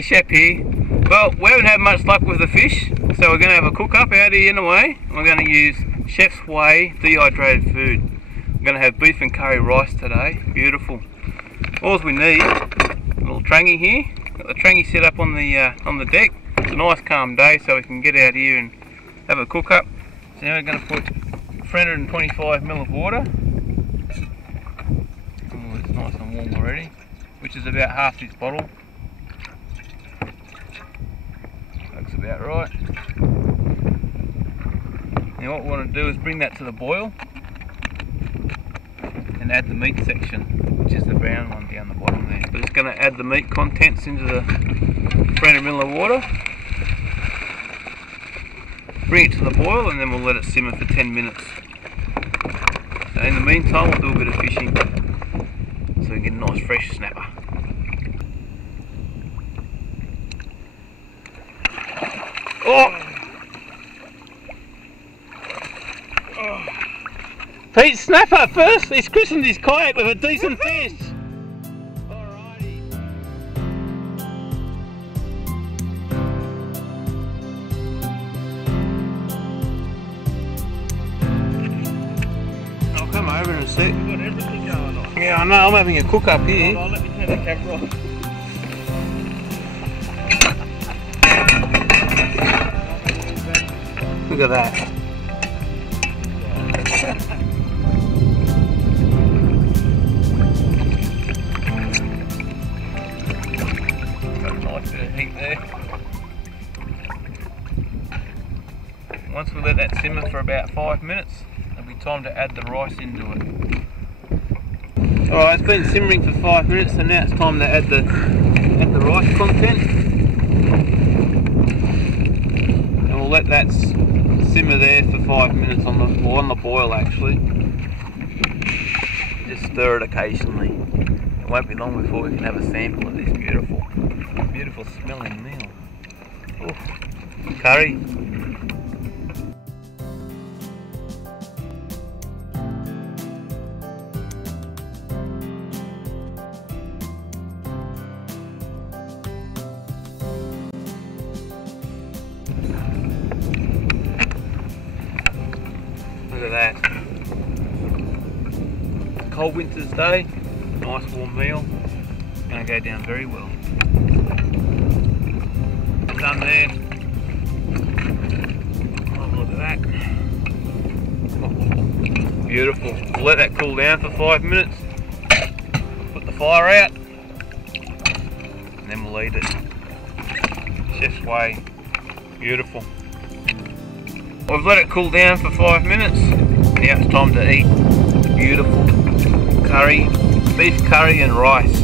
Hey, Chef here. Well, we haven't had much luck with the fish, so we're going to have a cook up out here in a way. We're going to use Chef's Way dehydrated food. We're going to have beef and curry rice today. Beautiful. All we need, a little trangia here. Got the trangia set up on the deck. It's a nice calm day, so we can get out here and have a cook up. So now we're going to put 325 ml of water. Oh, it's nice and warm already, which is about half this bottle. Looks about right. Now what we want to do is bring that to the boil and add the meat section, which is the brown one down the bottom there. We're just going to add the meat contents into the 300 ml of water, bring it to the boil, and then we'll let it simmer for 10 minutes. So in the meantime we'll do a bit of fishing so we can get a nice fresh snapper. Oh! Pete's snapper first. He's christened his kayak with a decent fish. Alrighty. I'll come over in a sec. We've got everything going on. Yeah, I know. I'm having a cook up here. Hold on, let me turn the camera off. Look at that. Got a nice bit of heat there. Once we let that simmer for about 5 minutes, it'll be time to add the rice into it. Alright, it's been simmering for 5 minutes, so now it's time to add the rice content. And we'll let that simmer there for 5 minutes on the boil actually. Just stir it occasionally. It won't be long before we can have a sample of this beautiful smelling meal. Oh, curry. Look at that. Cold winter's day, nice warm meal. Going to go down very well. Done there. Oh, look at that. Oh, beautiful. We'll let that cool down for 5 minutes. Put the fire out. And then we'll eat it. Chef's Way. Beautiful. We've let it cool down for 5 minutes. Now it's time to eat. Beautiful curry, beef curry and rice.